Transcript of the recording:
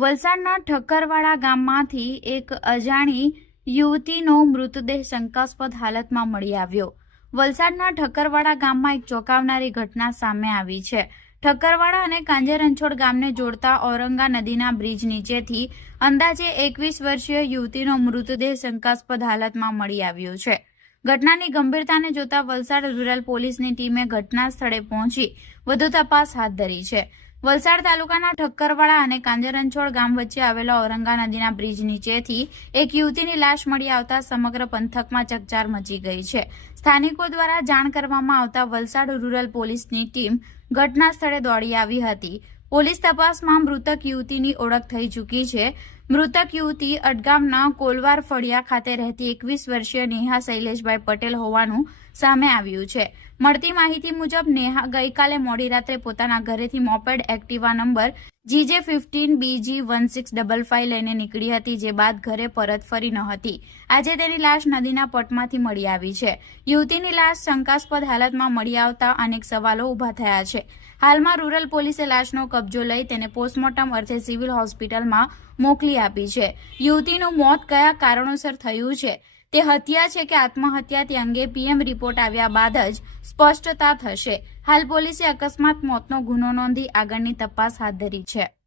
વલસાડના ઠક્કરવાડા ગામમાંથી એક અજાણી યુવતીનો મૃતદેહ શંકાસ્પદ હાલતમાં મળી આવ્યો। વલસાડના ઠક્કરવાડા ગામમાં એક ચોંકાવનારી ઘટના સામે આવી છે। ઠક્કરવાડા અને કાંજરંછોડ ગામને જોડતા ઔરંગા નદીના બ્રિજ નીચેથી અંદાજે 21 વર્ષીય યુવતીનો મૃતદેહ શંકાસ્પદ હાલતમાં મળી આવ્યો છે। ઘટનાની ગંભીરતાને જોતા વલસાડ રૂરલ પોલીસની ટીમે ઘટના સ્થળે પહોંચી વધુ તપાસ હાથ ધરી છે। વલસાડ તાલુકાના ઠક્કરવાડા અને કાંજરંછોડ ગામ વચ્ચે આવેલા ઔરંગા નદીના બ્રિજ નીચેથી એક યુવતીની લાશ મળી આવતા સમગ્ર પંથકમાં ચકચાર મચી ગઈ છે। સ્થાનિકો દ્વારા જાણ કરવામાં આવતા વલસાડ રૂરલ પોલીસની ટીમ ઘટના સ્થળે દોડી આવી હતી। પોલીસ તપાસમાં મૃતક યુવતીની ઓળખ થઈ ચૂકી છે। મૃતક યુવતી અડગામના કોલવાર ફળિયા ખાતે રહેતી 21 વર્ષીય નેહા શૈલેષભાઈ પટેલ હોવાનું સામે આવ્યું છે। મળતી માહિતી મુજબ નેહા ગઈકાલે મોડી રાત્રે પોતાના ઘરેથી મોપેડ એક્ટિવા નંબર GJ15BG1655 લઈને નીકળી હતી, જે બાદ ઘરે પરત ફરી ન હતી। આજે તેની લાશ નદીના પટમાંથી મળી આવી છે। યુવતીની લાશ શંકાસ્પદ હાલતમાં મળી આવતા અનેક સવાલો ઉભા થયા છે। હાલમાં રૂરલ પોલીસે લાશનો કબજો લઈ તેને પોસ્ટમોર્ટમ અર્થે સિવિલ હોસ્પિટલમાં મોકલી આપી છે। યુવતીનું મોત કયા કારણોસર થયું છે, તે હત્યા છે કે આત્મહત્યા તે અંગે પીએમ રિપોર્ટ આવ્યા બાદ જ સ્પષ્ટતા થશે। હાલ પોલીસે અકસ્માત મોતનો ગુનો નોંધી આગળની તપાસ હાથ ધરી છે।